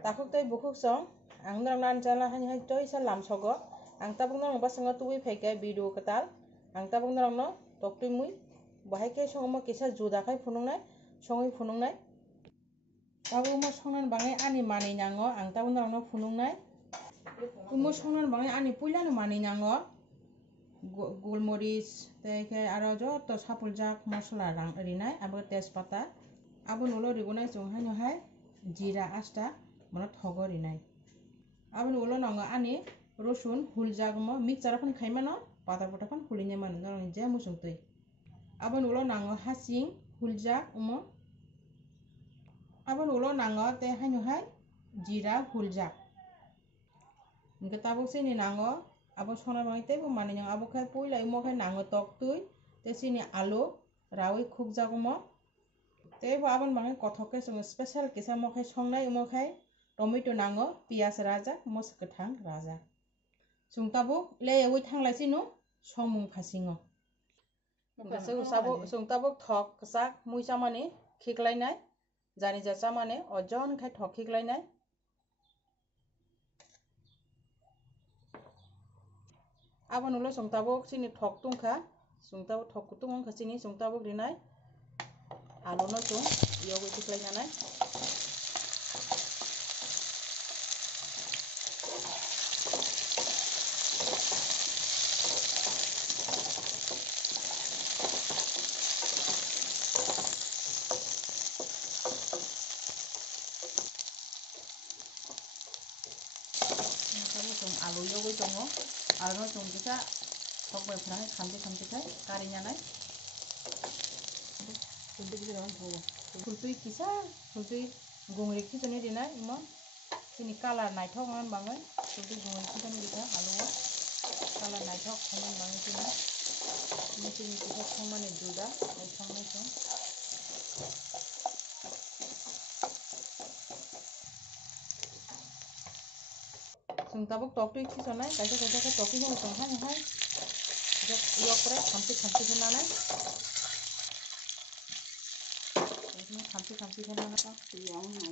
takuk tei bukuk song ang nang nan jala hai toi sa lam sogo ang tabuk nang basango tuwi phaikai video katal ang tabuk nang no toktui mui bahai ke song mo kisa juda khai phunungnai songoi phunungnai tabuk mo songnan bangai ani mani nango ang tabuk nang no phunungnai mo songnan bangai ani puila no mani nango golmoric tei ke aro joto sapuljak mosla rang rinai abo tejpata abo nulo rigunai chung haino hai jira asta mono thogo rinai abo nulo nango ani rosun huljak mo mixture phun khaimano patar pata phun huline mano nang je musung tui abo nulo nango hasing huljak umo abo nulo nango te haino hai jira huljak ingka tabuk sini nango abo sona bangai tei bo mani nang abo khai puila imo khai nango tok tui te sini alu rawi khukjak mo tei bo abon bangai kothok ke song special kisa mo khai songnai imo khai tomato nango pias rajak mosa kathang rajak sung tabuk leyawi thanglai sino somung phasingo sung tabuk thok ksak mui chamani khiklainai jani ja chamani ojon khai thok khiklainai abo nulo sung tabuk sini thok tungkha sung tabuk thok kutung ongkha sini sung tabuk rinai alu no chung yogi khiklainanai alu yogi tongo alu no chung kisa thok bai phrangai khamti khai karinyanai fultui kisa fultui gungri khitoni rinai imo sini color naithok man bangai fultui gungri khitoni rika alu color naithok khaman bangai sini kisa thongmani juda ai thongnai chung sung tabuk toktui khisonai kaisa khe toktui no chung hai yok pre khamti khenanai khamti khenanai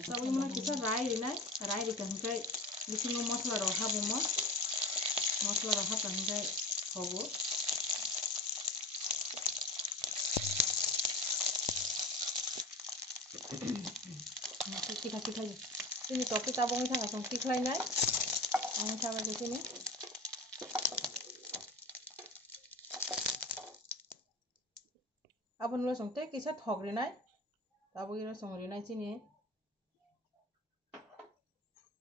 sabui mana kisa rai rinai rai rika hingkai bisingo mosla rok habumo mosla rok habka hingkai hobo tikha sini toktui tabung thanga sung tikhlainai ang sabai ke sini abon lo sung te kisa thok rinai tabuk iro sung rinai sini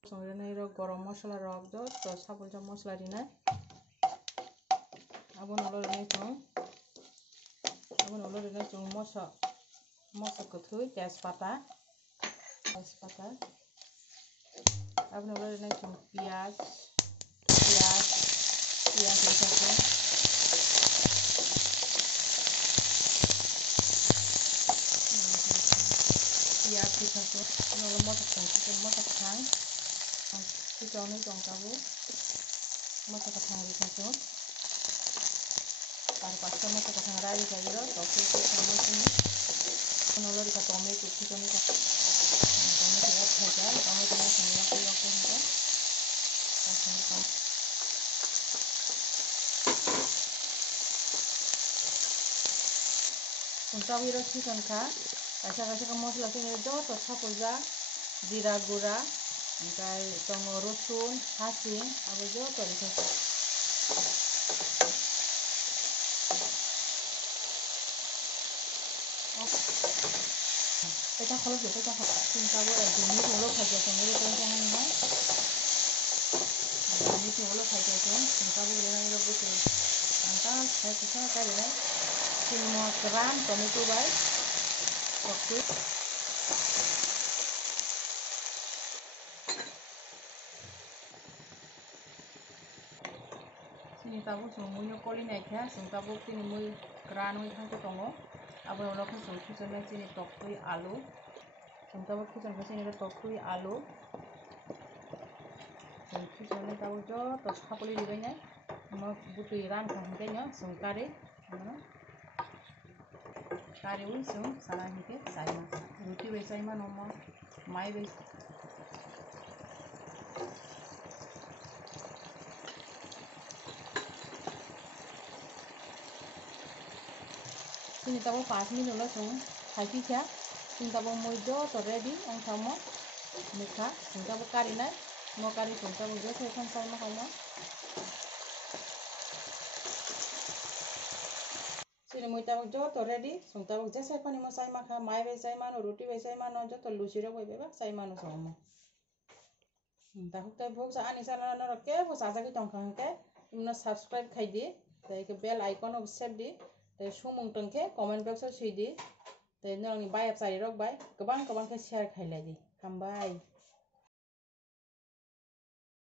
sung rinai ro gorom mosla rok joto sapuljak mosla rinai abon lo rinai chung mosa kuthui tejpata abon lo rinai chung pias rikhaso pias rikhaso nolo mota khang kichoni tong tabu mota kathang rikhaso par pasta mota kathang rai rikhairo toktui khamai sini nolo rika tomato kichoni tomato add khajak tomato no sung yok hingkai sung tabuk iro khichon kha kaisa mosla sini joto sapuljak jira gura hingkai tongo rosun hasing abo joto rikhaso sung tabuk dumi tunglo khaijak chung iro tongkha hai dumi tunglo khaijak chung sung tabuk rinai iro butui angka khai kisa kai rinai sini mo gram tomato bai toktui sini tabuk sung mui no koli naikha sung tabuk sini mui kran mui thangkhe tongo abo ulo khe sung khichonai sini toktui alu sung tabuk khichonka sini toktui alu sung khichonai tabuk joto sapuli ribainai mo butui rankha hingkai no sung kari ui sung sana hingke chaima ruti bai chaima no mai bai sini tabo 5 minute lo sung haiki kya sini tabo moi jo to ready ong thamo mukha sini tabo kari nai mo kari sung tabo jo sai khon sai ma khamo sini moi tabo jo to ready sung tabo je sai khoni mo sai ma kha mai be sai ma no roti be sai ma no jo to lusi ro be ba sai ma no somo ta hukta bhog sa ani sa na ke bo sa sa ki tong khang ke imno subscribe khai di tai ke bell icon of set di tai sumung tong ke comment box o sui di tai nang ni bai ap sai rok bai kabang kabang ke share khai lai di hambai